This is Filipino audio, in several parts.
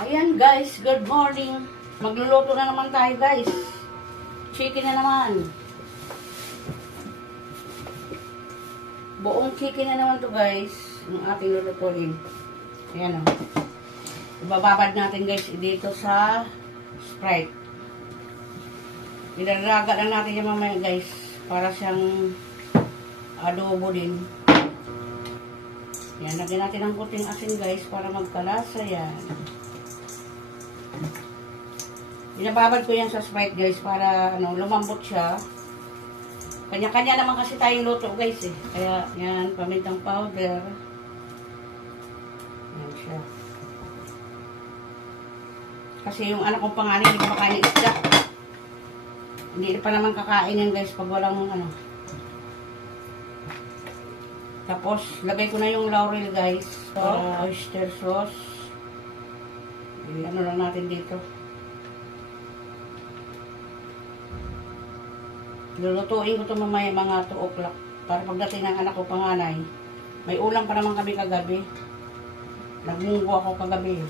Ayan guys, good morning. Magluluto na naman tayo guys. Chicken na naman. Buong chicken na naman to guys. Yung ating lulutuin. Ayan o. Ibababad natin guys dito sa Sprite. Ilalaga lang natin yung mamaya guys. Para siyang adobo din. Yan, lagyan natin ng kunting asin guys para magkalasa yan. Binababad ko yan sa Sprite guys para lumambot siya. Kanya-kanya naman kasi tayong luto guys eh. Kaya yan, pamintang powder. Yan siya. Kasi yung anak kong panganay hindi kumakain ng isda. Hindi pa naman kakain yan guys pag walang Tapos, lagay ko na yung laurel guys. Oyster sauce. Ano lang natin dito. Lulutuin ko ito mamaya mga 2 o'clock. Para pagdating ng anak ko panganay. May ulam pa naman kami kagabi. Nagmunggo ako kagabi.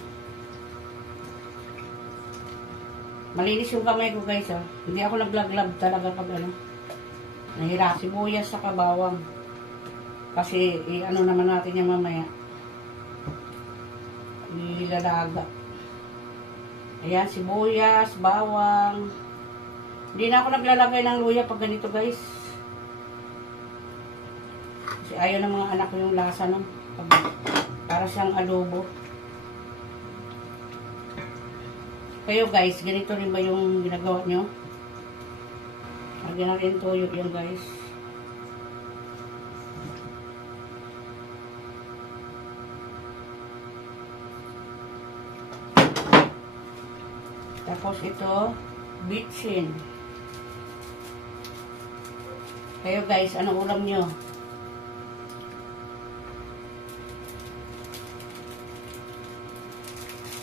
Malinis yung kamay ko guys ha. Hindi ako naglaglab talaga pag nahirap. Sibuyas sa bawang. Kasi, naman natin yan mamaya. Ilalaga. Ayan, sibuyas, bawang. Hindi na ako naglalagay ng luya pag ganito, guys. Kasi ayaw ng mga anak ko yung lasa nun. Para siyang adobo. Kayo, guys, ganito rin ba yung ginagawa nyo? Lagyan natin toyo yan, guys. Tapos ito, bitchin. Kayo guys, anong ulam nyo?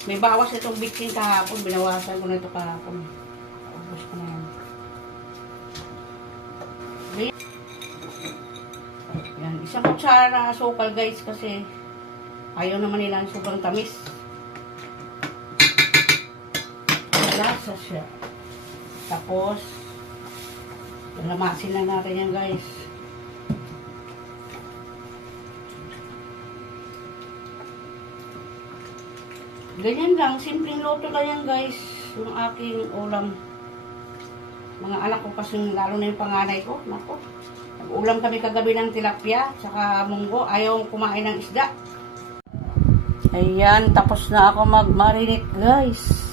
May bawas itong bitchin kahapon. Binawasan ko na ito kahapon. Ubus ko na yan. Yan. Isang kutsara na asukal guys kasi ayaw naman nila ang sobrang tamis. Lasa siya. Tapos, lamasin lang natin yan guys. Ganyan lang, simpleng luto lang yan guys. Yung aking ulam. Mga anak ko kasi lalo na yung panganay ko. Nako. Nag-ulam kami kagabi ng tilapia, saka munggo. Ayaw kumain ng isda. Ayan, tapos na ako mag-marinate guys.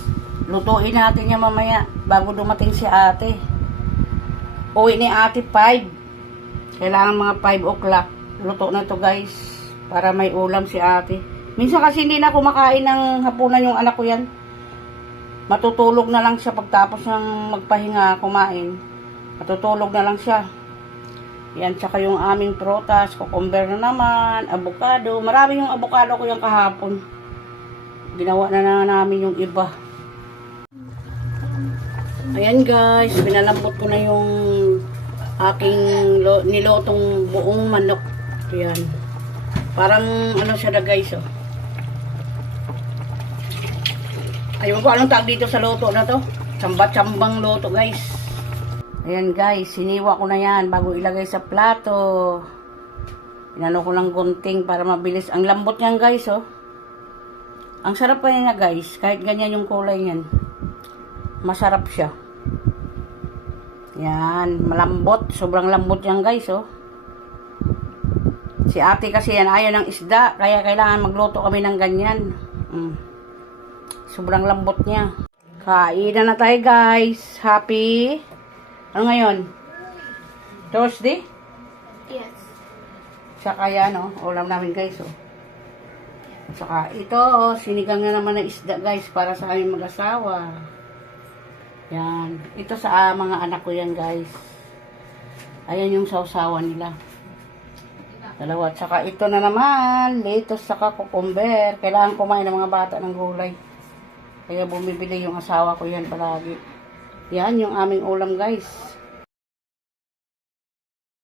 Lutuin natin yan mamaya bago dumating si ate. Uwi ni ate 5. Kailangan mga 5 o'clock. Luto na to guys. Para may ulam si ate. Minsan kasi hindi na kumakain ng hapunan yung anak ko yan. Matutulog na lang siya pagtapos ng magpahinga kumain. Matutulog na lang siya. Yan, tsaka yung aming prutas. Cucumber na naman. Avocado. Marami yung avocado ko yung kahapon. Ginawa na namin yung iba. Ayan guys, pinalambot ko na yung aking nilotong buong manok. Ayan. Parang siya na guys oh. Ayun ko anong tawag dito sa loto na to. Tsamba-tsambang loto guys. Ayan guys, siniwa ko na yan bago ilagay sa plato. Inano ko ng gunting para mabilis. Ang lambot niyan guys oh. Ang sarap pa niya guys, kahit ganyan yung kulay niyan. Masarap siya. Yan, malambot. Sobrang lambot yan guys, oh. Si ate kasi yan, ayaw ng isda. Kaya kailangan magluto kami ng ganyan. Sobrang lambot niya. Kain na tayo guys. Happy? Ano ngayon? Thursday? Yes. Saka yan, oh. Ulam namin guys, oh. Saka ito, oh. Sinigang na naman ng isda guys para sa aming mag-asawa. Yan. Ito sa mga anak ko yan, guys. Ayan yung sausawan nila. Dalawa. Tsaka ito na naman. Lettuce saka cucumber. Kailangan kumain ng mga bata ng gulay. Kaya bumibili yung asawa ko yan palagi. Yan yung aming ulam, guys.